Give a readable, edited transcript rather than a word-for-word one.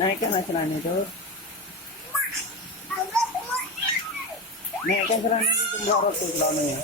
Naikkan lah celana itu. Naikkan celana itu melorot tuh celananya.